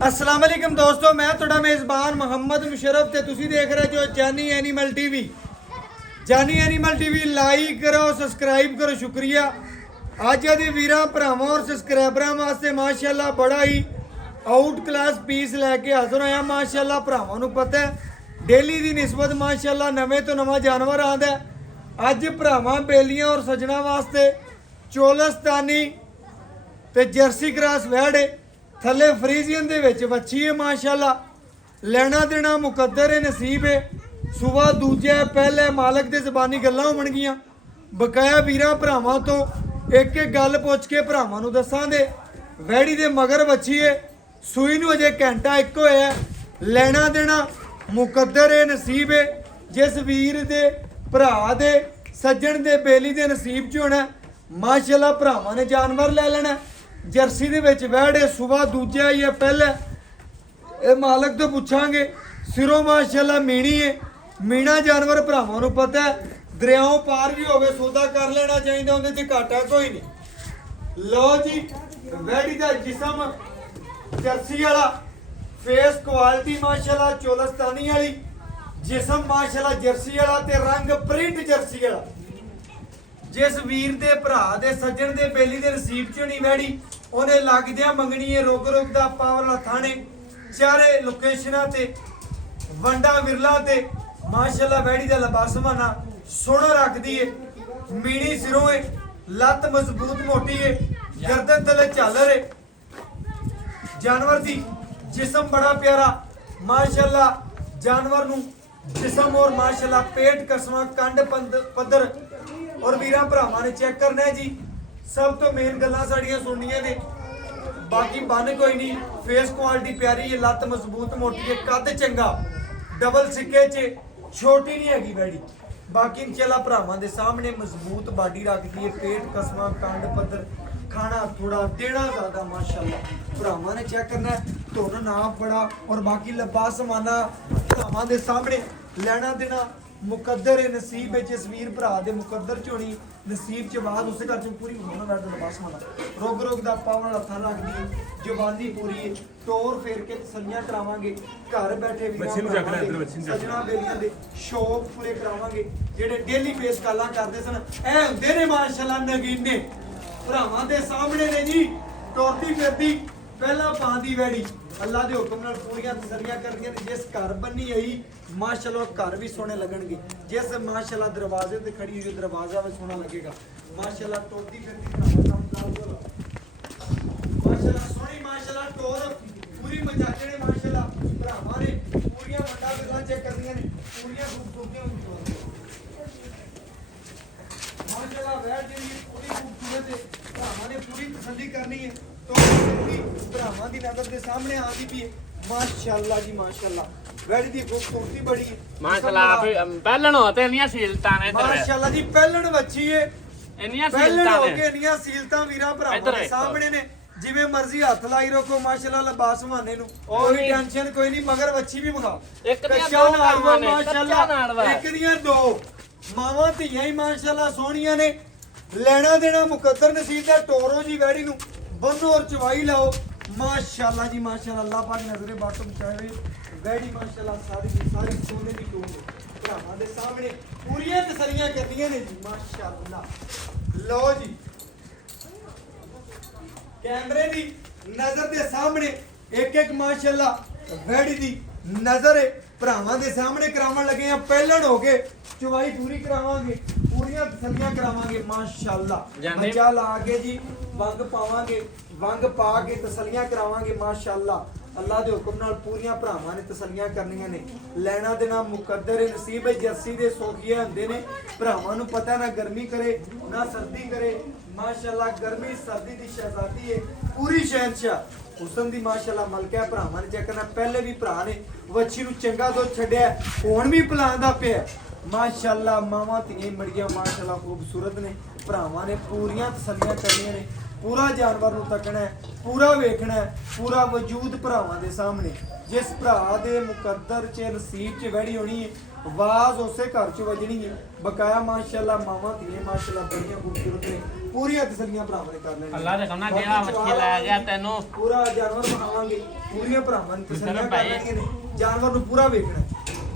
अस्सलाम वालेकुम दोस्तों, मैं ਤੁਹਾਡਾ मेज़बान मोहम्मद मुशर्रफ ਤੇ ਤੁਸੀਂ ਦੇਖ ਰਹੇ ਜੋ ਜਾਨੀ ਐਨੀਮਲ ਟੀਵੀ। ਜਾਨੀ ਐਨੀਮਲ ਟੀਵੀ ਲਾਈਕ ਕਰੋ, ਸਬਸਕ੍ਰਾਈਬ ਕਰੋ, ਸ਼ੁਕਰੀਆ। ਅੱਜ ਦੇ ਵੀਰਾਂ ਭਰਾਵਾਂ ਔਰ ਸਬਸਕ੍ਰਾਈਬਰਾਂ ਵਾਸਤੇ ਮਾਸ਼ਾਅੱਲਾ ਬੜਾ ਹੀ ਆਊਟ ਕਲਾਸ ਪੀਸ ਲੈ ਕੇ ਹਾਜ਼ਰ ਹੋਇਆ। ਮਾਸ਼ਾਅੱਲਾ ਭਰਾਵਾਂ ਨੂੰ ਪਤਾ ਹੈ ਡੇਲੀ ਦੀ ਨਿਸਬਤ ਮਾਸ਼ਾਅੱਲਾ ਨਵੇਂ ਤੋਂ ਨਵਾਂ ਜਾਨਵਰ ਆਉਂਦਾ। ਅੱਜ ਭਰਾਵਾਂ ਬੇਲੀਆਂ ਔਰ ਸੱਜਣਾ ਵਾਸਤੇ ਚੋਲਸਤਾਨੀ ਤੇ ਜਰਸੀ ਕ੍ਰਾਸ ਵੈੜ थले फ्रीजियन दे विच वच्छी है माशाअल्लाह। लेना देना मुकद्दर है, नसीब है। सुबह दूजा पहले मालक दे ज़बानी गल्लां होणगियां। बकाया वीरां भरावां तो एक एक गल पुछ के भरावां नूं दस्सां दे। वैड़ी दे मगर वच्छी है, सूई नूं अजे घंटा एक होया। लेना देना मुकद्दर है, नसीब है। जिस वीर दे भरा दे सज्जण दे बेली दे नसीब च होना माशाअल्लाह भरावां ने जानवर ले लेना। जर्सी दे विच वैड़ सुबह दूजा ही है पहले ये मालक तो पूछांगे। सिरों माशाअल्लाह मीणी है, मीणा जानवर भरावां नूं पता है दरियाओं पार भी होवे सौदा कर लेना चाहिए, उहदे च घाटा कोई नहीं। लो जी वैड़ी दा जिस्म जर्सी वाला, फेस क्वालिटी माशाअल्लाह चोलस्तानी वाली, जिस्म माशाअल्लाह जर्सी वाला ते रंग प्रिंट जर्सी वाला। जिस वीर दे भरा दे सज्जण दे बेली दे नसीब च नहीं वैड़ी उन्हें लगदियां मंगनी है। रुक रुक दा पावर वाला थाने चारे लोकेशनां ते वंडा विरला ते माशाअल्लाह वैड़ी दा लबासमाना सोहना रखदी है। मीणी सिरों है, लत्त मजबूत मोटी है, गर्दन तले झालर है। जानवर दी जिस्म बड़ा प्यारा माशाअल्लाह। जानवर नूं जिस्म और माशाअल्लाह पेट कसमा कंड पद्धर और वीरां भरावां ने चेक करना है जी। सब तो मेन गल्लां साड़ियां सुननियां ने, बाकी बन कोई नहीं। फेस क्वालिटी प्यारी है, लत्त मजबूत मोटी है, कद चंगा, डबल सिक्के च छोटी नहीं हैगी वैड़ी। बाकी इंशाअल्लाह भरावां दे सामने मजबूत बाडी रखदी है, पेट कसमा कंड पद्धर, खाना थोड़ा देना ज़्यादा माशाअल्लाह। भरावां ने चेक करना है, धुन नाप बड़ा और बाकी लब्बा समाना भरावां दे सामने। लेना देना मुकद्दर है, नसीब है। जिस वीर भरा दे मुकद्दर च होनी नसीब च बात उस घर च पूरी होना वैड बस माना। रोग रोग दा पावन हथा रखदी है, जवानी पूरी है। तोर फेर के तसल्लियां करावांगे, घर बैठे सजना बेलियां दे शौक पूरे करावांगे। जेडे डेली बेस गल्लां करदे सन ए हुंदे ने माशाअल्लाह नगीने भरावां दे सामने ने जी। टोरदी फिरदी पहला पांदी वैड़ी अल्लाह दे हुक्म नाल पूरियां तसल्लियां करदियां ने। जिस घर बन्नी आई माशाअल्लाह घर भी सोने लगणगे। जिस माशाअल्लाह दरवाजे ते खड़ी हुई दरवाजा भी सोना लगेगा माशाअल्लाह। टोरदी फिरदी माशाअल्लाह सोनी माशाअल्लाह टोर पूरी मजाके ने माशाअल्लाह। भरावां ने पूरियां वंडा गल्लां चेक करदियां ने, पूरियां खूबसूरतियां माशाअल्लाह। वैड़ जेहड़ी पूरी खूबसूरत है, भरावां ने पूरी तसल्ली करनी है तो भरावां दी नज़र दे सामने आती भी है माशाअल्लाह जी माशाअल्लाह। वैड़ी दी खूबसूरती बड़ी है माशाअल्लाह। पहलन होते इन्नियां सीलतां ने माशाअल्लाह जी। पहलन वच्छी है, इन्नियां पहलन सीलतां हो ने के इन्नियां सीलतां वीरा भरावां दे सामने ने। जिवें मर्जी हथ लाई रखो माशाअल्लाह लबास माने नु कोई टेंशन कोई नहीं। मगर वच्छी भी मंगा एक दियां दो नाड़वा ने माशाअल्लाह, एक दियां दो मावां धीयां ही माशाअल्लाह सोहणियां ने। लेना देना मुकद्दर नसीब दा। टोरो जी वैड़ी नु बन्नो और चवाई लाओ माशाअल्लाह जी माशाअल्लाह। अल्लाह पाक नजरे बातों बचाए वैड़ी माशाअल्लाह सारी की सारी सोने की टोर भरावां दे सामने पूरियां तसल्लियां करदियां ने जी माशाअल्लाह। लो जी कैमरे दी नजर दे सामने एक एक माशाअल्लाह वैड़ी दी नजर है भरावां दे सामने करावन लगे हैं। पहलन हो के चवाई पूरी करावांगे, पूरियां तसल्लियां करावांगे माशाअल्लाह। मजा ला के जी वंग पावांगे, वंग पा के तसल्लियां करावांगे माशाअल्लाह। अल्लाह दे हुक्म नाल पूरियां भरावां ने तसल्लियां करनियां ने। लेना देना मुकद्दर है, नसीब है। जर्सी दे सोखिए हुंदे ने, भरावां नूं पता ना गर्मी करे ना सर्दी करे माशाअल्लाह। गर्मी सर्दी दी शहजादी है, पूरी शहंशाह हुसन दी माशाअल्लाह मलका है। भरावां ने चेक करना पहले भी भरा ने वच्छी नूं चंगा दुध छड्डिया, हुण भी पिलांदा पिया माशाअल्लाह। मावां धीआं मड़ियां माशाअल्लाह खूबसूरत ने। भरावां ने पूरियां तसल्लियां करनियां ने, पूरा जानवर नूं तकना है, पूरा वेखना है, पूरा वजूद भरावां दे सामने। जिस भरा दे मुकद्दर च नसीब च वैड़ी होनी है आवाज उसे घर च वजनी है। बकाया माशाअल्लाह मावां धीआं माशाअल्लाह बड़ियां खूबसूरत ने। ਪੂਰੀਆਂ ਤਸੱਲੀਆਂ ਭਰਾਵਾਂ ਨੇ ਕਰ ਲੈਣੀਆਂ। ਅੱਲਾ ਦੇ ਕਹਿੰਦਾ ਜਿਹੜਾ ਮੱਛੀ ਲੈ ਗਿਆ ਤੈਨੂੰ ਪੂਰਾ ਜਾਨਵਰ ਬਣਾਵਾਂਗੇ, ਪੂਰੀਆਂ ਭਰਾਵਾਂ ਨੇ ਤਸੱਲੀਆਂ ਕਰ ਭਾਈ। ਲੈਣੀਆਂ ਨੇ, ਜਾਨਵਰ ਨੂੰ ਪੂਰਾ ਵੇਖਣਾ।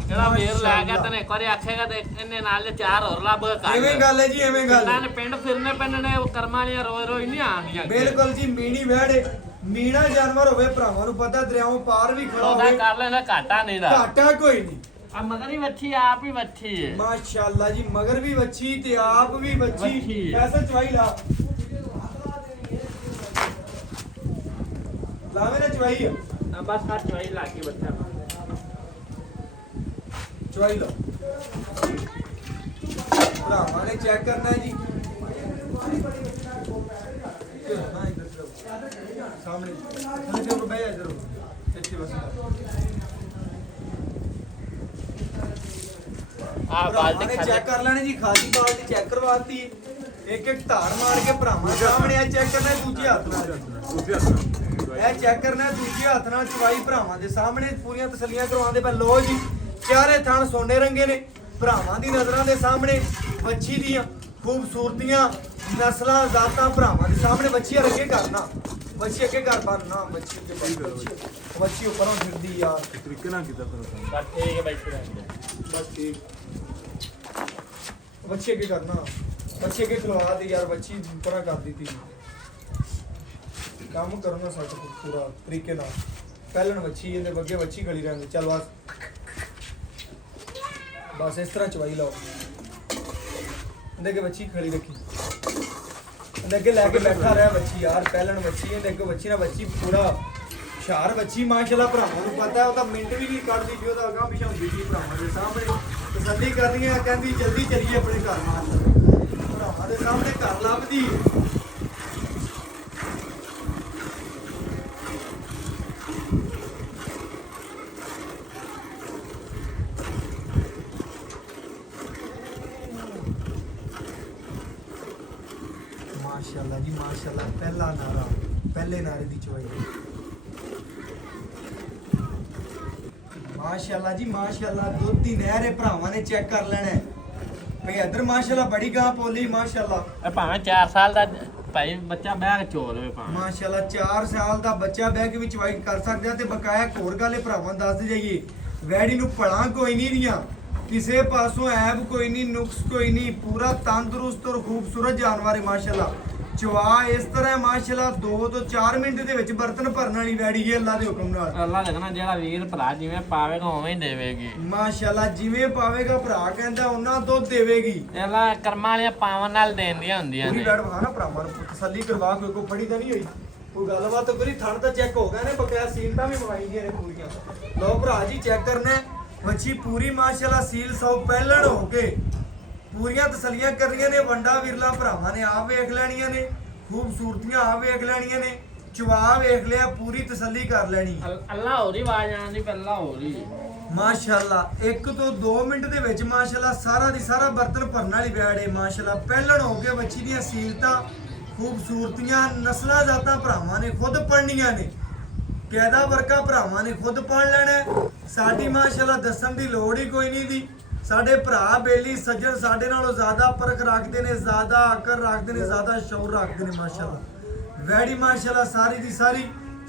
ਜਿਹੜਾ ਵੀਰ ਲੈ ਗਿਆ ਤੈਨੂੰ ਇੱਕ ਵਾਰੀ ਆਖੇਗਾ ਤੇ ਇਹਨੇ ਨਾਲ 4 ਹੋਰ ਲੱਭ ਕੇ ਕਰ ਐਵੇਂ ਗੱਲ ਹੈ ਜੀ, ਐਵੇਂ ਗੱਲ ਇਹਨਾਂ ਹੈ। ਨੇ ਪਿੰਡ ਫਿਰਨੇ ਪੈਣੇ ਨੇ, ਉਹ ਕਰਮਾਂ ਵਾਲੀਆਂ ਰੋਜ਼ ਰੋਜ਼ ਨਹੀਂ ਆਉਂਦੀਆਂ ਬਿਲਕੁਲ ਜੀ, ਮੀਣੀ ਵਹਿੜੇ ਮੀਣਾ ਜਾਨਵਰ ਹੋਵੇ, ਭਰਾਵਾਂ ਨੂੰ ਪਤਾ ਦਰਿਆਓਂ ਪਾਰ ਵੀ ਖੜਾ ਉਹਦਾ ਹੋਵੇ, ਕਰ ਲੈਣਾ ਘਾਟਾ ਨਹੀਂ ਦਾ। ਘਾਟਾ ਕੋਈ ਨਹੀਂ। ਆ ਮਗਰ ਹੀ ਵੱਛੀ ਆਪ ਹੀ ਵੱਛੀ ਹੈ। ਮਾਸ਼ਾਅੱਲਾ ਜੀ, ਮਗਰ ਵੀ ਵੱਛੀ ਤੇ ਆਪ ਵੀ ਵੱਛੀ। ਵੱਛੀ। ਐਸਾ ਚਵਾਈ ਲਾ ਲਾਵੇ ਨਾ ਚਵਾਈ ਆ ਬਸ ਆ ਚੋਈ ਲਾ ਕੇ ਬੱਚਾ ਚਵਾਈ ਲਾ ਭਰਾਵਾਂ ਨੇ ਚੈੱਕ ਕਰਨਾ ਹੈ ਜੀ। ਸਾਹਮਣੇ ਥੱਲੇ ਤੇ ਬਹਿ ਜਾ ਇਧਰ ਇੱਥੇ ਬਸ ਆ ਭਰਾਵਾਂ ਬਾਲਟੀ ਨੇ ਖਾਲੀ ਚੈੱਕ ਕਰ ਲੈਣੇ ਜੀ। ਖਾਲੀ ਬਾਲਟੀ ਚੈੱਕ ਕਰਵਾਤੀ, ਇੱਕ ਇੱਕ ਧਾਰ ਮਾਰ ਕੇ ਭਰਾਵਾਂ ਸਾਹਮਣੇ ਇਹ ਚੈੱਕ ਕਰਨਾ, ਦੂਜੇ ਹੱਥ ਨਾਲ ਇਹ ਚੈੱਕ ਕਰਨਾ, ਦੂਜੇ ਹੱਥ ਨਾਲ ਚਵਾਈ ਭਰਾਵਾਂ ਦੇ ਸਾਹਮਣੇ ਪੂਰੀਆਂ ਤਸੱਲੀਆਂ ਕਰਵਾਉਂਦੇ ਪਏ। ਲੋ ਜੀ, ਚਾਰੇ ਥਣ ਸੋਨੇ ਰੰਗੇ ਨੇ, ਭਰਾਵਾਂ ਦੀ ਨਜ਼ਰਾਂ ਦੇ ਸਾਹਮਣੇ ਵੱਛੀ ਦੀਆਂ ਖੂਬਸੂਰਤੀਆਂ ਨਸਲਾਂ ਜ਼ਾਤਾਂ ਭਰਾਵਾਂ ਦੇ ਸਾਹਮਣੇ। ਵੱਛੀ ਅੱਗੇ ਕਰਨਾ, ਵੱਛੀ ਅੱਗੇ ਕਰ ਬੰਨਾ, ਵੱਛੀ ਅੱਗੇ ਬੰਨ, ਵੱਛੀ ਉੱਪਰੋਂ ਫਿਰਦੀ ਯਾਰ ਤਰੀਕੇ ਨਾਲ ਕੀਤਾ ਫਿਰ ਬਸ ਠੀਕ ਹੈ ਬਾਈ ਫਿਰ ਬਸ ਠੀਕ। ਵੱਛੀ ਅੱਗੇ ਕਰਨਾ, ਵੱਛੀ ਅੱਗੇ ਖਲਵਾ ਦੇ ਯਾਰ, ਵੱਛੀ ਪਰਾਂ ਕਰ ਦਿੱਤੀ। ਕੰਮ ਕਰਨਾ ਸਾਡੇ ਕੋਲ ਪੂਰਾ ਤਰੀਕੇ ਨਾਲ। ਪਹਿਲਣ ਵੱਛੀ ਇਹਦੇ ਅੱਗੇ ਵੱਛੀ ਖੜੀ ਰਹਿੰਦੀ। ਚੱਲ ਬਸ ਇਸ ਤਰ੍ਹਾਂ ਚਵਾਈ ਲਾਓ। ਇਹਦੇ ਅੱਗੇ ਵੱਛੀ ਖੜੀ ਰੱਖੀ, ਇਹਦੇ ਅੱਗੇ ਲੈ ਕੇ ਬੈਠਾ ਰਿਹਾ ਵੱਛੀ ਯਾਰ। ਪਹਿਲਣ ਵੱਛੀ ਇਹਦੇ ਅੱਗੇ ਵੱਛੀ ਨਾ, ਵੱਛੀ ਪੂਰਾ ਹੁਸ਼ਿਆਰ ਵੱਛੀ ਮਾਸ਼ਾਅੱਲਾ। ਭਰਾਵਾਂ ਨੂੰ ਪਤਾ ਹੈ, ਉਹ ਤਾਂ ਮਿੰਟ ਵੀ ਨਹੀਂ ਕੱਢਦੀ ਸੀ, ਉਹਦਾ ਅਗਾਂਹ ਪਿਛਾਂਹ ਹੁੰਦੀ ਸੀ ਭਰਾਵਾਂ ਦੇ ਸਾਹਮਣੇ। ਤਸੱਲੀ ਕਰਨੀ ਹੈ, ਕਹਿੰਦੀ ਜਲਦੀ ਚੱਲੀਏ ਆਪਣੇ ਘਰ ਮਾਰ। ਭਰਾਵਾਂ ਦੇ ਸਾਹਮਣੇ ਘਰ ਲੱਭਦੀ। ਮਾਸ਼ਾਅੱਲਾ ਜੀ ਮਾਸ਼ਾਅੱਲਾ, ਪਹਿਲਾ ਨਾਰਾ, ਪਹਿਲੇ ਨਾਰੇ ਦੀ ਚਵਾਈ। ਮਾਸ਼ਾਅੱਲਾ ਜੀ ਮਾਸ਼ਾਅੱਲਾ, ਦੁੱਧ ਦੀ ਨਹਿਰ ਹੈ, ਭਰਾਵਾਂ ਨੇ ਚੈੱਕ ਕਰ ਲੈਣਾ ਹੈ। ਭਈ ਇੱਧਰ ਮਾਸ਼ਾਅੱਲਾ ਬੜੀ ਗਾਂ ਪੋਲੀ ਮਾਸ਼ਾਅੱਲਾ। ਇਹ ਭਾਵੇਂ 4 ਸਾਲ ਦਾ ਭਾਈ ਬੱਚਾ ਬਹਿ ਕੇ ਚੋਲ ਹੋਵੇ ਭਾਵੇਂ। ਮਾਸ਼ਾਅੱਲਾ 4 ਸਾਲ ਦਾ ਬੱਚਾ ਬਹਿ ਕੇ ਵੀ ਚਵਾਈ ਕਰ ਸਕਦਾ। ਤੇ ਬਕਾਇਆ ਇੱਕ ਹੋਰ ਗੱਲ ਇਹ ਭਰਾਵਾਂ ਦੱਸਦੇ ਜਾਈਏ, ਵੈੜੀ ਨੂੰ ਭਲਾਂ ਕੋਈ ਨਹੀਂ ਦੀਆਂ, ਕਿਸੇ ਪਾਸੋਂ ਐਬ ਕੋਈ ਨਹੀਂ, ਨੁਕਸ ਕੋਈ ਨਹੀਂ, ਪੂਰਾ ਤੰਦਰੁਸਤ ਔਰ ਖੂਬਸੂਰਤ ਜਾਨਵਰ ਹੈ ਮਾਸ਼ਾਅੱਲਾ। ਚਵਾ ਇਸ ਤਰ੍ਹਾਂ ਮਾਸ਼ਾਅੱਲਾ 2 ਤੋਂ 4 ਮਿੰਟ ਦੇ ਵਿੱਚ ਬਰਤਨ ਭਰਨ ਵਾਲੀ ਵੈੜੀ ਹੈ ਅੱਲਾ ਦੇ ਹੁਕਮ ਨਾਲ। ਅੱਲਾ ਦੇਖਣਾ ਜਿਹੜਾ ਵੀਰ ਭਰਾ ਜਿਵੇਂ ਪਾਵੇਗਾ ਉਵੇਂ ਹੀ ਦੇਵੇਗੀ ਮਾਸ਼ਾਅੱਲਾ, ਜਿਵੇਂ ਪਾਵੇਗਾ ਭਰਾ ਕਹਿੰਦਾ ਉਹਨਾਂ ਦੁੱਧ ਦੇਵੇਗੀ। ਇਹਲਾ ਕਰਮਾਂ ਵਾਲੀਆਂ ਪਾਵਨ ਨਾਲ ਦੇਂਦੀਆਂ ਹੁੰਦੀਆਂ ਪੂਰੀ ਨੇ। ਵੈੜ ਵਖਾ ਨਾ ਭਰਾਵਾਂ ਨੂੰ, ਤਸੱਲੀ ਕਰਵਾ ਕੇ ਕੋਈ ਫੜੀ ਤਾਂ ਨਹੀਂ ਹੋਈ, ਕੋਈ ਗੱਲਬਾਤ ਕਰੀ। ਥਣ ਤਾਂ ਚੈੱਕ ਹੋ ਗਏ ਨੇ, ਬਕਾਇਆ ਸੀਲਟਾਂ ਵੀ ਮੰਗਾਈ ਦੀਆਂ ਨੇ ਪੂਰੀਆਂ। ਲਓ ਭਰਾ ਜੀ ਚੈੱਕ ਕਰਨਾ, ਵੱਛੀ ਪੂਰੀ ਮਾਸ਼ਾਅੱਲਾ ਸੀਲ ਸੌ ਪਹਿਲਣ ਹੋ ਕੇ ਪੂਰੀਆਂ ਤਸੱਲੀਆਂ ਕਰਨੀਆਂ ਨੇ। ਵੰਡਾ ਵਿਰਲਾ ਭਰਾਵਾਂ ਨੇ ਆਪ ਵੇਖ ਲੈਣੀਆਂ ਨੇ, ਖੂਬਸੂਰਤੀਆਂ ਆਪ ਵੇਖ ਲੈਣੀਆਂ ਨੇ, ਚਵਾ ਵੇਖ ਲਿਆ, ਪੂਰੀ ਤਸੱਲੀ ਕਰ ਲੈਣੀ। ਅੱਲਾ ਹੋਰੀ ਆਵਾਜ਼ ਆਉਂਦੀ ਪਹਿਲਾਂ ਹੋਰੀ ਮਾਸ਼ਾਅੱਲਾ 1 ਤੋਂ 2 ਮਿੰਟ ਦੇ ਵਿੱਚ ਮਾਸ਼ਾਅੱਲਾ ਸਾਰਾ ਦੀ ਸਾਰਾ ਬਰਤਨ ਭਰਨ ਵਾਲੀ ਵੈੜ ਹੈ ਮਾਸ਼ਾਅੱਲਾ। ਪਹਿਲਣ ਹੋ ਕੇ ਵੱਛੀ ਦੀਆਂ ਸੀਲਤਾਂ ਖੂਬਸੂਰਤੀਆਂ ਨਸਲਾਂ ਜ਼ਾਤਾਂ ਭਰਾਵਾਂ ਨੇ ਖੁਦ ਪੜ੍ਹਨੀਆਂ ਨੇ। ਕਾਇਦਾ ਵਰਕਾ ਭਰਾਵਾਂ ਨੇ ਖੁਦ ਪੜ੍ਹ ਲੈਣਾ। ਸਾਡੀ ਮਾਸ਼ਾਅੱਲਾ ਦੱਸਣ ਦੀ ਲੋੜ ਹੀ ਕੋਈ ਨਹੀਂ ਦੀ। ਸਾਡੇ ਭਰਾ ਬੇਲੀ ਸੱਜਣ ਸਾਡੇ ਨਾਲੋਂ ਜ਼ਿਆਦਾ ਪਰਖ ਰੱਖਦੇ ਨੇ, ਜ਼ਿਆਦਾ ਅਕਲ ਰੱਖਦੇ ਨੇ, ਜ਼ਿਆਦਾ ਸ਼ੌਰ ਰੱਖਦੇ ਨੇ ਮਾਸ਼ਾਅੱਲਾ। ਵੈੜੀ ਮਾਸ਼ਾਅੱਲਾ ਸਾਰੀ ਦੀ ਸਾਰੀ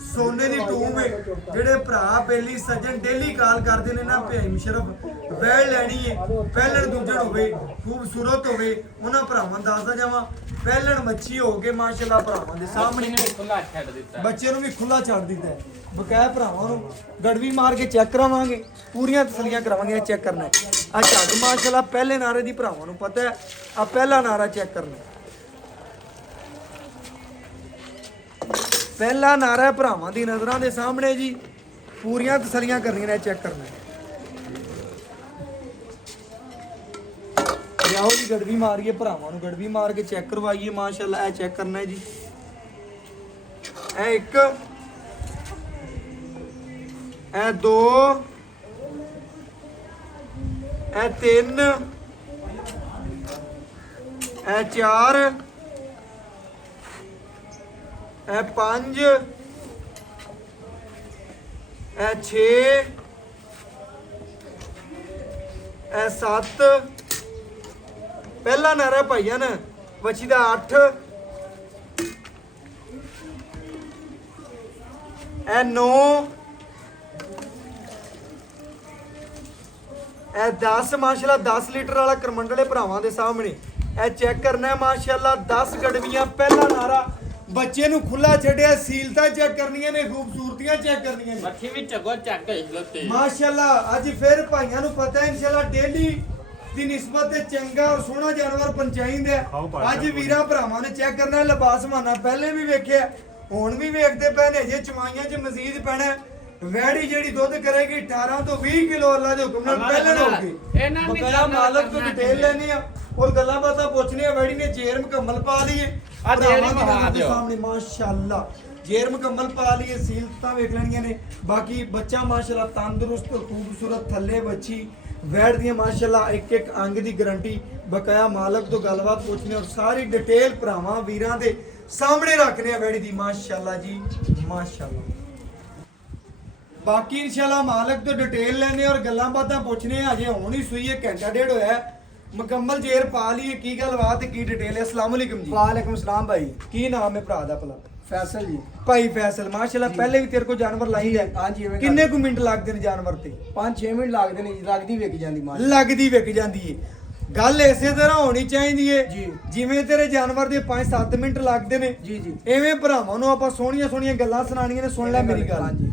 ਸੋਨੇ ਦੀ ਟੂਮ ਹੈ। ਜਿਹੜੇ ਭਰਾ ਬੇਲੀ ਸੱਜਣ ਡੇਲੀ ਕਾਲ ਕਰਦੇ ਨੇ ਨਾ, ਭਈ ਮੁਸ਼ਰਫ ਵੈੜ ਲੈਣੀ ਹੈ, ਪਹਿਲਣ ਦੂਜਣ ਹੋਵੇ, ਖੂਬਸੂਰਤ ਹੋਵੇ, ਉਹਨਾਂ ਭਰਾਵਾਂ ਨੂੰ ਦੱਸਦਾ ਜਾਵਾਂ ਪਹਿਲਣ ਮੱਛੀ ਹੋ ਕੇ ਮਾਸ਼ਾਅੱਲਾ ਭਰਾਵਾਂ ਦੇ ਸਾਹਮਣੇ ਖੁੱਲਾ ਛੱਡ ਦਿੱਤਾ। ਬੱਚੇ ਨੂੰ ਵੀ ਖੁੱਲਾ ਛੱਡ ਦਿੱਤਾ ਹੈ। ਬਕਾਇਆ ਭਰਾਵਾਂ ਨੂੰ ਗੜਵੀ ਮਾਰ ਕੇ ਚੈੱਕ ਕਰਾਵਾਂਗੇ, ਪੂਰੀਆਂ ਤਸੱਲੀਆਂ ਕਰਾਵਾਂਗੇ। ਚੈੱਕ ਕਰਨਾ ਹੈ ਆ ਝੱਗ ਮਾਸ਼ਾਅੱਲਾ ਪਹਿਲੇ ਨਾਰੇ ਦੀ ਭਰਾਵਾਂ ਨੂੰ ਪਤਾ ਹੈ। ਆ ਪਹਿਲਾ ਨਾਰਾ ਚੈੱਕ ਕਰਨਾ, ਪਹਿਲਾ ਨਾਰਾ ਭਰਾਵਾਂ ਦੀ ਨਜ਼ਰਾਂ ਦੇ ਸਾਹਮਣੇ ਜੀ, ਪੂਰੀਆਂ ਤਸੱਲੀਆਂ ਕਰਨੀਆਂ ਨੇ। ਚੈੱਕ ਕਰਨਾ ਲਿਆਓ ਜੀ, ਗੜਵੀ ਮਾਰੀਏ ਭਰਾਵਾਂ ਨੂੰ, ਗੜਵੀ ਮਾਰ ਕੇ ਚੈੱਕ ਕਰਵਾਈਏ ਮਾਸ਼ਾਅੱਲਾ। ਇਹ ਚੈੱਕ ਕਰਨਾ ਹੈ ਜੀ, ਇਹ 1, ਇਹ 2, ਇਹ 3, ਇਹ 4, ਇਹ 5, ਇਹ 6, ਇਹ 7। ਪਹਿਲਾ ਨਾਰਾ ਭਾਈਆਂ ਨਾ ਵੱਛੀ ਦਾ 8, ਇਹ 9 ਇਹ 10 ਮਾਸ਼ਾਅੱਲਾ 10 ਲੀਟਰ ਵਾਲਾ ਕਰਮੰਡਲੇ ਭਰਾਵਾਂ ਦੇ ਸਾਹਮਣੇ ਇਹ ਚੈੱਕ ਕਰਨਾ ਹੈ ਮਾਸ਼ਾਅੱਲਾ 10 ਗੜਵੀਆਂ ਪਹਿਲਾ ਨਾਰਾ ਬੱਚੇ ਨੂੰ ਖੁੱਲਾ ਛੱਡਿਆ ਸੀਲਤਾ ਚੈੱਕ ਕਰਨੀਆਂ ਨੇ ਖੂਬਸੂਰਤੀਆਂ ਚੈੱਕ ਕਰਨੀਆਂ ਨੇ ਮੱਖੀ ਵੀ ਝੱਗੋ ਚੱਕ ਹਿੱਲਤੇ ਮਾਸ਼ਾਅੱਲਾ ਅੱਜ ਫਿਰ ਭਾਈਆਂ ਨੂੰ ਪਤਾ ਹੈ ਇਨਸ਼ਾਅੱਲਾ ਡੇਲੀ ਦੀ ਨਿਸਬਤ ਤੇ ਚੰਗਾ ਔਰ ਸੋਹਣਾ ਜਾਨਵਰ ਪਹੁੰਚਾਈਂਦੇ ਅੱਜ ਵੀਰਾਂ ਭਰਾਵਾਂ ਨੇ ਚੈੱਕ ਕਰਨਾ ਲਿਬਾਸ ਮਾਨਾ ਪਹਿਲੇ ਵੀ ਵੇਖਿਆ ਹੁਣ ਵੀ ਵੇਖਦੇ ਪਏ ਨੇ ਜੇ ਚਵਾਈਆਂ 'ਚ ਮਜ਼ੀਦ ਪੈਣਾ ਵੈੜੀ ਜਿਹੜੀ ਦੁੱਧ ਕਰੇਗੀ 18 ਤੋਂ 20 ਕਿਲੋ ਅੱਲਾ ਦੇ ਹੁਕਮ ਨਾਲ ਪਹਿਲਣ ਹੋਊਗੀ ਇਹਨਾਂ ਵੀ ਬਕਾਇਆ ਮਾਲਕ ਤੋਂ ਡਿਟੇਲ ਲੈਣੀ ਆ ਔਰ ਗੱਲਾਂ ਬਾਤਾਂ ਪੁੱਛਣੀਆਂ ਵੈੜੀ ਨੇ ਜੇਰ ਮੁਕੰਮਲ ਪਾ ਲਈਏ ਆ ਜੇਰ ਹੀ ਭਰਾਵਾਂ ਪਾ ਦੇ ਦਿਓ। ਸਾਹਮਣੇ ਮਾਸ਼ਾਅੱਲਾ ਜੇਰ ਮੁਕੰਮਲ ਪਾ ਲਈਏ ਸੀਲਤਾਂ ਵੇਖ ਲੈਣੀਆਂ ਨੇ ਬਾਕੀ ਬੱਚਾ ਮਾਸ਼ਾਅੱਲਾ ਤੰਦਰੁਸਤ ਖੂਬਸੂਰਤ ਥੱਲੇ ਬੱਚੀ ਵੈੜ ਦੀਆਂ ਮਾਸ਼ਾਅੱਲਾ ਇੱਕ ਇੱਕ ਅੰਗ ਦੀ ਗਾਰੰਟੀ ਬਕਾਇਆ ਮਾਲਕ ਤੋਂ ਗੱਲਬਾਤ ਪੁੱਛਣੀ ਔਰ ਸਾਰੀ ਡਿਟੇਲ ਭਰਾਵਾਂ ਵੀਰਾਂ ਦੇ ਸਾਹਮਣੇ ਰੱਖਨੇ ਆ ਵੈੜੀ ਦੀ ਮਾਸ਼ਾਅੱਲਾ ਜੀ ਮਾਸ਼ਾਅੱਲਾ ਬਾਕੀ ਇਨਸ਼ਾਅੱਲਾ ਮਾਲਕ ਤੋਂ ਡਿਟੇਲ ਲੈਣੇ ਔਰ ਗੱਲਾਂ ਬਾਤਾਂ ਪੁੱਛਣੇ ਆ ਅਜੇ ਹੁਣ ਹੀ ਸੂਈ ਹੈ ਘੰਟਾ ਡੇਢ ਹੋਇਆ ਹੈ। ਮੁਕੰਮਲ ਜੇਰ ਪਾ ਲਈਏ ਕੀ ਗੱਲਬਾਤ ਤੇ ਕੀ ਡਿਟੇਲ ਹੈ ਅਸਲਾਮ ਅਲੈਕਮ ਜੀ ਵਾਲੇकुम सलाम भाई ਕੀ ਨਾਮ ਹੈ ਭਰਾ ਦਾ ਭਲਾ फैसल जी ਭਾਈ ਫੈਸਲ ਮਾਸ਼ਾਅੱਲਾ ਪਹਿਲੇ ਵੀ ਤੇਰੇ ਕੋਲ ਜਾਨਵਰ ਲਾਈ ਹੈ हाँ जी ਕਿੰਨੇ ਕੁ ਮਿੰਟ ਲੱਗਦੇ ਨੇ ਜਾਨਵਰ ਤੇ 5-6 ਮਿੰਟ ਲੱਗਦੇ ਨੇ ਜੀ ਲੱਗਦੀ ਵਿਕ ਜਾਂਦੀ ਮਾਂ ਲੱਗਦੀ ਵਿਕ ਜਾਂਦੀ ਏ ਗੱਲ ਇਸੇ ਤਰ੍ਹਾਂ ਹੋਣੀ ਚਾਹੀਦੀ ਏ ਜੀ। ਜਿਵੇਂ ਤੇਰੇ ਜਾਨਵਰ ਦੇ 5-7 ਮਿੰਟ ਲੱਗਦੇ ਨੇ ਜੀ ਜੀ ਐਵੇਂ ਭਰਾਵਾਂ ਨੂੰ ਆਪਾਂ ਸੋਹਣੀਆਂ ਸੋਹਣੀਆਂ ਗੱਲਾਂ ਸੁਣਾਣੀਆਂ ਨੇ ਸੁਣ ਲੈ ਮੇਰੀ ਗੱਲ ਹਾਂਜੀ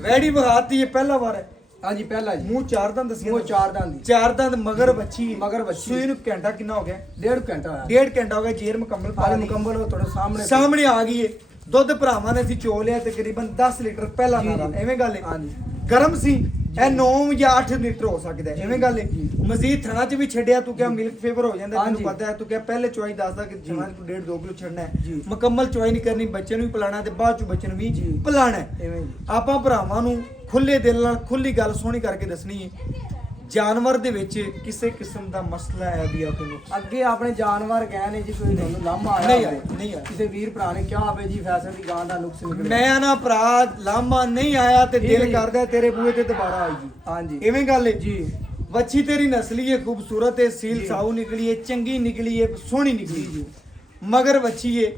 ਵੈੜੀ ਬਹਾਤੀ ਇਹ ਪਹਿਲਾ ਵਾਰ ਹੈ हाँ जी पहला जी ਮੂੰਹ ਚਾਰ ਦੰਦ ਦੱਸਿਆ वो चार दांदी ਚਾਰ ਦੰਦ ਮਗਰ ਬੱਚੀ ਹੈ। ਮਗਰ ਬੱਚੀ। ਸੂਈ ਨੂੰ ਘੰਟਾ ਕਿੰਨਾ ਹੋ ਗਿਆ 1.5 घंटा होया ਡੇਢ ਘੰਟਾ ਹੋ ਗਿਆ ਜੇਰ ਮੁਕੰਮਲ ਪਾ आज ਲਈ मुकम्मल हो थोड़े सामने ਸਾਹਮਣੇ ਆ ਗਈ ਏ ਦੁੱਧ ਭਰਾਵਾਂ ਨੇ ਅਸੀਂ ਚੋ ਲਿਆ ਤਕਰੀਬਨ 10 ਲੀਟਰ ਪਹਿਲਾ ਜੀ, ਨਾਰਾ ਜੀ। ਐਵੇਂ ਗੱਲ ਏ ਹਾਂਜੀ। ਗਰਮ ਸੀ ਇਹ 9 ਜਾਂ 8 ਲੀਟਰ ਹੋ ਸਕਦਾ ਹੈ, ਐਵੇਂ ਗੱਲ ਏ ਜੀ। ਮਜ਼ੀਦ ਥਣਾ 'ਚ ਵੀ ਛੱਡਿਆ ਤੂੰ ਕਿਹਾ ਮਿਲਕ ਫੇਵਰ ਹੋ ਜਾਂਦਾ ਤੈਨੂੰ ਹਾਂਜੀ। ਪਤਾ ਹੈ ਤੂੰ ਕਿਹਾ ਪਹਿਲੇ ਚੁਆਈ ਦੱਸਦਾ ਕਿ ਜਮਾਂ 1.5-2 ਕਿਲੋ ਛੱਡਣਾ ਹੈ ਜੀ। ਮੁਕੰਮਲ ਚੁਆਈ ਨਹੀਂ ਕਰਨੀ ਬੱਚੇ ਨੂੰ ਵੀ ਪਿਲਾਣਾ ਤੇ ਬਾਅਦ 'ਚ ਬੱਚੇ ਨੂੰ ਵੀ ਜੀ। ਪਿਲਾਣਾ ਹੈ। ਐਵੇਂ ਜੀ ਆਪਾਂ ਭਰਾਵਾਂ ਨੂੰ ਖੁੱਲੇ ਦਿਲ ਨਾਲ ਖੁੱਲੀ ਗੱਲ ਸੋਹਣੀ ਕਰਕੇ ਦੱਸਣੀ ਹੈ ਜਾਨਵਰ ਦੇ ਵਿੱਚ ਕਿਸੇ ਕਿਸਮ ਦਾ ਮਸਲਾ ਹੈ ਵੀ ਆਪਾਂ ਨੂੰ ਅੱਗੇ ਆਪਣੇ ਜਾਨਵਰ ਗਏ ਨੇ ਜੀ ਕੋਈ ਤੁਹਾਨੂੰ ਲਾਮਾ ਆਇਆ ਨਹੀਂ ਹੋਵੇ। ਆਇਆ, ਨਹੀਂ ਆਇਆ। ਕਿਸੇ ਵੀਰ ਭਰਾ ਨੇ ਕਿਹਾ ਹੋਵੇ ਜੀ ਫੈਸਲ ਦੀ ਗਾਂ ਦਾ ਨੁਕਸ ਨਿਕਲਿਆ ਮੈਂ ਨਾ ਭਰਾ ਲਾਮਾ ਨਹੀਂ ਆਇਆ ਤੇ ਠੀਕ ਦਿਲ ਹੈ ਜੀ। ਕਰਦਾ ਤੇਰੇ ਬੂਹੇ ਤੇ ਦੁਬਾਰਾ ਆਈ ਜੀ हाँ जी ਇਵੇਂ ਗੱਲ ਹੈ जी ਵੱਛੀ ਤੇਰੀ ਨਸਲੀ ਹੈ ਖੂਬਸੂਰਤ ਹੈ ਸੀਲ ਜੀ। ਸਾਊ ਨਿਕਲੀ ਹੈ ਚੰਗੀ ਨਿਕਲੀ ਹੈ ਸੋਹਣੀ ਨਿਕਲੀ ਜੀ, ਜੀ। ਮਗਰ ਵੱਛੀ ਹੈ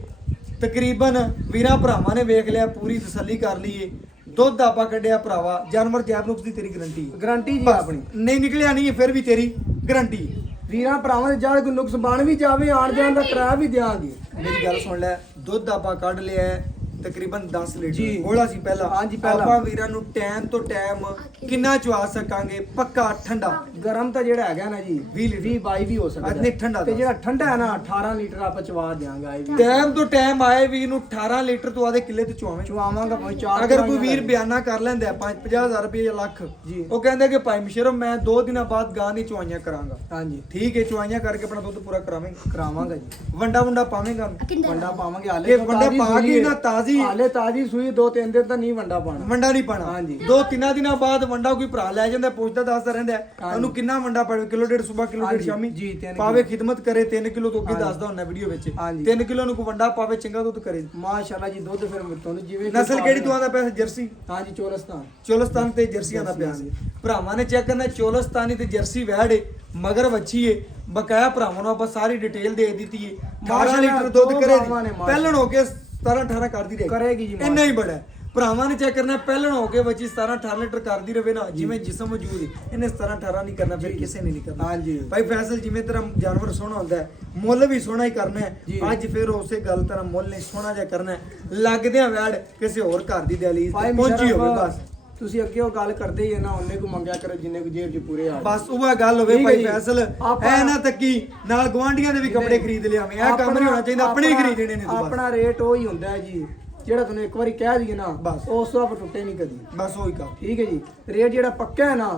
ਤਕਰੀਬਨ ਵੀਰਾਂ ਭਰਾਵਾਂ ਨੇ ਵੇਖ ਲਿਆ ਪੂਰੀ ਤਸੱਲੀ ਕਰ ਲਈ ਹੈ ਦੁੱਧ ਆਪਾਂ ਕੱਢਿਆ ਭਰਾਵਾ ਜਾਨਵਰ ਜੈਬ ਨੁਕਸ ਦੀ ਤੇਰੀ ਗਰੰਟੀ ਹੈ गारंटी जी ਬਸ, अपनी ਨਹੀਂ ਨਿਕਲਿਆ ਨਹੀਂ ਹੈ ਫਿਰ ਵੀ ਤੇਰੀ ਗਰੰਟੀ ਹੈ ਵੀਰਾਂ ਭਰਾਵਾਂ ਦੇ ਜਦ ਕੋਈ ਨੁਕਸ ਬਣ ਵੀ ਜਾਵੇ ਆਣ ਜਾਣ ਦਾ ਕਿਰਾਇਆ ਵੀ ਦਿਆਂਗੇ ਮੇਰੀ ਗੱਲ ਸੁਣ ਲੈ ਦੁੱਧ ਆਪਾਂ ਕੱਢ ਲਿਆ ਹੈ, ਤਕਰੀਬਨ 10 ਲੀਟਰ ਜੀ। ਗੋਲਾ ਸੀ ਪਹਿਲਾਂ ਹਾਂਜੀ, ਪਹਿਲਾਂ। ਆਪਾਂ ਵੀਰਾਂ ਨੂੰ ਟਾਈਮ ਤੋਂ ਟਾਈਮ ਕਿੰਨਾ ਚਵਾ ਸਕਾਂਗੇ ਪੱਕਾ ਠੰਡਾ ਗਰਮ ਤਾਂ ਜਿਹੜਾ ਹੈਗਾ ਨਾ ਜੀ 20 ਲੀਟਰ। 22 ਵੀ ਹੋ ਸਕਦਾ ਨਹੀਂ, ਠੰਡਾ ਤੇ ਦੱਸ। ਜਿਹੜਾ ਠੰਡਾ ਹੈ ਨਾ 18 ਲੀਟਰ ਆਪਾਂ ਚਵਾ ਦਿਆਂਗੇ ਆਏ ਵੀ ਟਾਈਮ ਤੋਂ ਟਾਈਮ ਆਏ ਵੀਰ ਨੂੰ 18 ਲੀਟਰ ਤੋਂ ਆਦੇ ਕਿੱਲੇ ਤੇ ਚੁਆਵੇਂ ਚਵਾਵਾਂਗਾ ਭਾਵੇਂ 4 ਅਗਰ ਕੋਈ ਵੀਰ ਬਿਆਨਾ ਕਰ ਲੈਂਦਾ 50,000 ਰੁਪਏ ਜਾਂ ਲੱਖ ਜੀ। ਉਹ ਕਹਿੰਦੇ ਕਿ ਭਾਈ ਮਸ਼ਰਫ ਮੈਂ 2 ਦਿਨਾਂ ਬਾਅਦ ਗਾਂ ਦੀ ਚੁਆਈਆਂ ਕਰਾਂਗਾ ਹਾਂਜੀ ਠੀਕ ਹੈ ਚੁਆਈਆਂ ਕਰਕੇ ਆਪਣਾ ਦੁੱਧ ਪੂਰਾ ਕਰਾਵਾਂਗੇ ਕਰਾਵਾਂਗਾ ਜੀ ਵੰਡਾ ਵੰਡਾ ਪਾਵੇਂਗਾ ਵੰਡਾ ਪਾਵਾਂਗੇ ਇਹ ਵੰਡਾ ਪਾ ਕੇ ਨਾ ਤਾਜ਼ੀ ਹਾਲੇ ਤਾਜ਼ੀ ਸੂਈ 2-3 ਦਿਨ ਤਾਂ ਨਹੀਂ ਵੰਡਾ ਪਾਣਾ ਵੰਡਾ ਨਹੀਂ ਪਾਣਾ ਹਾਂਜੀ। 2-3 ਦਿਨਾਂ ਬਾਅਦ ਵੰਡਾ ਕੋਈ ਭਰਾ ਲੈ ਜਾਂਦਾ ਪੁੱਛਦਾ ਦੱਸਦਾ ਰਹਿੰਦਾ ਹੈ, ਉਹਨੂੰ ਕਿੰਨਾ ਵੰਡਾ ਪਾਵੇ ਕਿਲੋ ਡੇਢ ਸਵੇਰ ਕਿਲੋ ਡੇਢ ਹਾਂਜੀ, ਸ਼ਾਮੀ ਜੀ, 3 ਪਾਵੇ ਖਿਦਮਤ ਕਰੇ 3 ਕਿਲੋ ਤੋਂ ਅੱਗੇ ਹਾਂਜੀ। ਦੱਸਦਾ ਹੁੰਦਾ ਵੀਡੀਓ ਵਿੱਚ ਹਾਂਜੀ। 3 ਕਿਲੋ ਨੂੰ ਕੋਈ ਵੰਡਾ ਪਾਵੇ ਚੰਗਾ ਦੁੱਧ ਕਰੇ ਮਾਸ਼ਾਅੱਲਾ ਜੀ ਦੁੱਧ ਫਿਰ ਤੁਹਾਨੂੰ ਜਿਵੇਂ ਨਸਲ ਕਿਹੜੀ ਤੋਂ ਆਂਦਾ ਪਿਆ ਜਰਸੀ ਹਾਂਜੀ ਚੋਲਸਤਾਨ ਚੋਲਸਤਾਨ ਤੇ ਜਰਸੀਆਂ ਦਾ ਪਿਆ ਸੀ ਭਰਾਵਾਂ ਨੇ ਚੈੱਕ ਕਰਨਾ ਚੋਲਸਤਾਨੀ ਤੇ ਜਰਸੀ ਵੈੜ ਏ ਮਗਰ ਵੱਛੀ ਏ ਬਕਾਇਆ ਭਰਾਵਾਂ ਨੂੰ ਆਪਾਂ ਸਾਰੀ ਡਿਟੇਲ ਦੇ ਦਿੱਤੀ ਏ 18 ਮਾਸ਼ਾਅੱਲਾ, ਲੀਟਰ ਦੁੱਧ ਦੋ ਕਰੇ ਭਰਾਵਾਂ ਨੇ ਮਾਸ਼ਾਅੱਲਾ। ਪਹਿਲਣ ਹੋ ਕੇ 17-18 ਕਰਦੀ ਰਹੇ ਕਰੇਗੀ ਜੀ ਇੰਨਾ ਹੀ ਮਾਸ਼ਾਅੱਲਾ। ਬੜਾ ਹੈ। ਭਰਾਵਾਂ ਨੇ ਚੈੱਕ ਕਰਨਾ ਪਹਿਲਣ ਹੋ ਕੇ ਬੱਚੀ 17-18 ਲੀਟਰ ਕਰਦੀ ਰਵੇ ਨਾ ਜਿਵੇਂ ਜਿਸਮ ਮੌਜੂਦ ਹੈ ਇਹਨੇ 17-18 ਨਹੀਂ ਕਰਨਾ ਫਿਰ ਕਿਸੇ ਨੇ ਨਹੀਂ ਕਰਨਾ ਹਾਂਜੀ ਭਾਈ ਫੈਸਲ ਜਿਵੇਂ ਤੇਰਾ ਜਾਨਵਰ ਸੋਹਣਾ ਹੁੰਦਾ ਹੈ ਮੁੱਲ ਵੀ ਸੋਹਣਾ ਹੀ ਕਰਨਾ ਜੀ। ਹੈ ਅੱਜ ਫਿਰ ਉਸੇ ਗੱਲ ਤਰ੍ਹਾਂ ਮੁੱਲ ਨਹੀਂ ਸੋਹਣਾ ਜਿਹਾ ਕਰਨਾ ਹੈ ਲੱਗਦਿਆਂ ਵੈੜ ਕਿਸੇ ਹੋਰ ਘਰ ਦੀ ਦਹਲੀਜ਼ ਤੇ ਭਾਈ ਪਹੁੰਚੀ ਮੁਸ਼ਰਫ, ਹੋਵੇ ਬਸ ਤੁਸੀਂ ਅੱਗੇ ਉਹ ਗੱਲ ਕਰਦੇ ਹੀ ਹੈ ਨਾ ਉਹਨੇ ਕੋ ਮੰਗਿਆ ਕਰੋ ਜਿੰਨੇ ਕੋ ਜੇਬ 'ਚ ਪੂਰੇ ਆ ਬਸ ਉਹ ਗੱਲ ਹੋਵੇ ਠੀਕ ਹੈ ਭਾਈ ਜੀ। ਫੈਸਲ ਆਪਾਂ- ਐ ਨਾ ਤੱਕੀ ਨਾਲ ਗਵਾਂਢੀਆਂ ਦੇ ਵੀ ਕੱਪੜੇ ਖਰੀਦ ਲਿਆਵੇਂ ਇਹ ਕੰਮ ਨਹੀਂ ਹੋਣਾ ਚਾਹੀਦਾ ਆਪਣੇ ਹੀ ਖਰੀਦਣੇ ਨੇ ਤੂੰ ਬਸ। ਆਪਣਾ ਰੇਟ ਉਹ ਹੀ ਹੁੰਦਾ ਹੈ ਜੀ ਜਿਹੜਾ ਤੁਹਾਨੂੰ ਇੱਕ ਵਾਰੀ ਕਹਿ ਦਈਏ ਨਾ ਬਸ। ਉਸ ਤੋਂ ਆਪ ਟੁੱਟੇ ਨਹੀਂ ਕਦੀ ਬਸ ਉਹੀ ਕੰਮ ਠੀਕ ਹੈ ਜੀ ਰੇਟ ਜਿਹੜਾ ਪੱਕਾ ਹੈ ਨਾ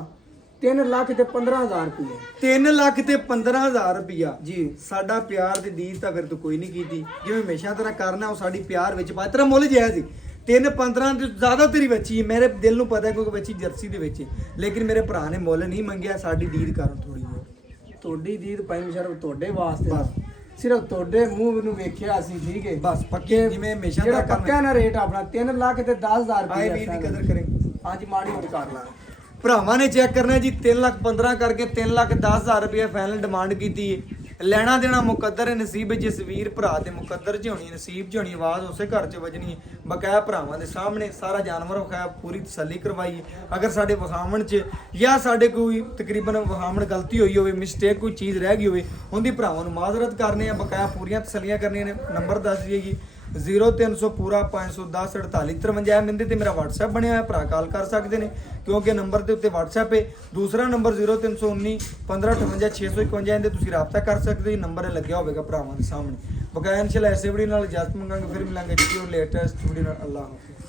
3 ਲੱਖ ਤੇ 15,000 ਰੁਪਏ 3 ਲੱਖ ਤੇ 15,000 ਰੁਪਇਆ ਜੀ ਸਾਡਾ ਪਿਆਰ ਦੀ ਦੀਦ ਤਾਂ ਫਿਰ ਤੂੰ ਕੋਈ ਨਹੀਂ ਕੀਤੀ ਜਿਵੇਂ ਹਮੇਸ਼ਾ ਤੇਰਾ ਕਰਨਾ ਉਹ ਸਾਡੀ ਪਿਆਰ ਵਿੱਚ ਪਾ ਤੇਰਾ ਮੁੱਲ ਜਾਇਜ਼ ਸੀ 3-15 ਤੋਂ ਜ਼ਿਆਦਾ ਤੇਰੀ ਬੱਚੀ ਹੈ ਮੇਰੇ ਦਿਲ ਨੂੰ ਪਤਾ ਹੈ ਕਿਉਂਕਿ ਬੱਚੀ ਜਰਸੀ ਦੇ ਵਿੱਚ ਹੈ ਲੇਕਿਨ ਮੇਰੇ ਭਰਾ ਨੇ ਮੁੱਲ ਨਹੀਂ ਮੰਗਿਆ ਸਾਡੀ ਦੀਦ ਕਾਰਨ ਥੋੜੀ ਜਿਹੀ ਤੁਹਾਡੀ ਦੀਦ ਭਾਈ ਮੁਸ਼ਰਫ ਤੁਹਾਡੇ ਵਾਸਤੇ ਬਸ। ਸਿਰਫ ਤੁਹਾਡੇ ਮੂੰਹ ਨੂੰ ਵੇਖਿਆ ਸੀ ਠੀਕ ਹੈ ਬਸ ਪੱਕੇ ਜਿਵੇਂ ਹਮੇਸ਼ਾ ਜਿਹੜਾ ਦਾ ਪੱਕਾ ਹੈ ਨਾ ਰੇਟ ਆਪਣਾ 3 ਲੱਖ ਤੇ 10,000 ਰੁਪਏ ਆਏ ਵੀਰ ਦੀ ਕਦਰ ਕਰੇ ਹਾਂਜੀ ਮਾੜੀ ਮੋਟੀ ਕਰ ਲਾਂਗੇ ਭਰਾਵਾਂ ਨੇ ਚੈੱਕ ਕਰਨਾ ਜੀ 3 ਲੱਖ 15 ਕਰਕੇ 3 ਲੱਖ 10,000 ਰੁਪਏ ਫਾਈਨਲ ਡਿਮਾਂਡ ਕੀਤੀ ਹੈ ਲੈਣਾ ਦੇਣਾ ਮੁਕੱਦਰ ਹੈ, ਨਸੀਬ ਜਿਸ ਵੀਰ ਭਰਾ ਦੇ ਮੁਕੱਦਰ ਚ ਹੋਣੀ, ਨਸੀਬ ਚ ਹੋਣੀ, ਆਵਾਜ਼ ਉਸੇ ਘਰ ਚ ਵੱਜਣੀ ਹੈ। ਬਕਾਇਆ ਭਰਾਵਾਂ ਦੇ ਸਾਹਮਣੇ ਸਾਰਾ ਜਾਨਵਰ ਵਿਖਾਇਆ, ਪੂਰੀ ਤਸੱਲੀ ਕਰਵਾਈ। ਅਗਰ ਸਾਡੇ ਵਿਖਾਵਣ ਚ ਜਾਂ ਸਾਡੇ ਕੋਈ ਤਕਰੀਬਨ ਵਿਖਾਵਣ ਗਲਤੀ ਹੋਈ ਹੋਵੇ, ਮਿਸਟੇਕ ਕੋਈ ਚੀਜ਼ ਰਹਿ ਗਈ ਹੋਵੇ, ਉਹਦੀ ਭਰਾਵਾਂ ਨੂੰ ਮਾਜ਼ਰਤ ਕਰਨੇ ਆ, ਬਕਾਇਆ ਪੂਰੀਆਂ ਤਸੱਲੀਆਂ ਕਰਨੀਆਂ ਨੇ। ਨੰਬਰ ਦੱਸ ਦਈਏਗੀ 0300 ਪੂਰਾ 510 4853 ਮਿੰਦੇ ਤੇ ਮੇਰਾ WhatsApp ਬਣਿਆ ਹੋਇਆ, ਭਰਾ ਕਾਲ ਕਰ ਸਕਦੇ ਨੇ ਕਿਉਂਕਿ ਨੰਬਰ ਦੇ ਉੱਤੇ WhatsApp ਹੈ। ਦੂਸਰਾ ਨੰਬਰ 0319 1558 651 ਇਹਦੇ ਤੁਸੀਂ ਰਾਬਤਾ ਕਰ ਸਕਦੇ ਹੋ, ਨੰਬਰ ਲੱਗਿਆ ਹੋਵੇਗਾ ਭਰਾਵਾਂ ਦੇ ਸਾਹਮਣੇ। ਬਕਾਇਆ ਇਨਸ਼ਾਅੱਲਾ ਐਸੇ ਵੀਡੀਓ ਨਾਲ ਇਜਾਜ਼ਤ ਮੰਗਾਂਗੇ, ਫਿਰ ਮਿਲਾਂਗੇ ਜੀ ਲੇਟੈਸਟ ਵੀਡੀਓ ਨਾਲ। ਅੱਲਾਹ ਹਾਫਿਜ਼।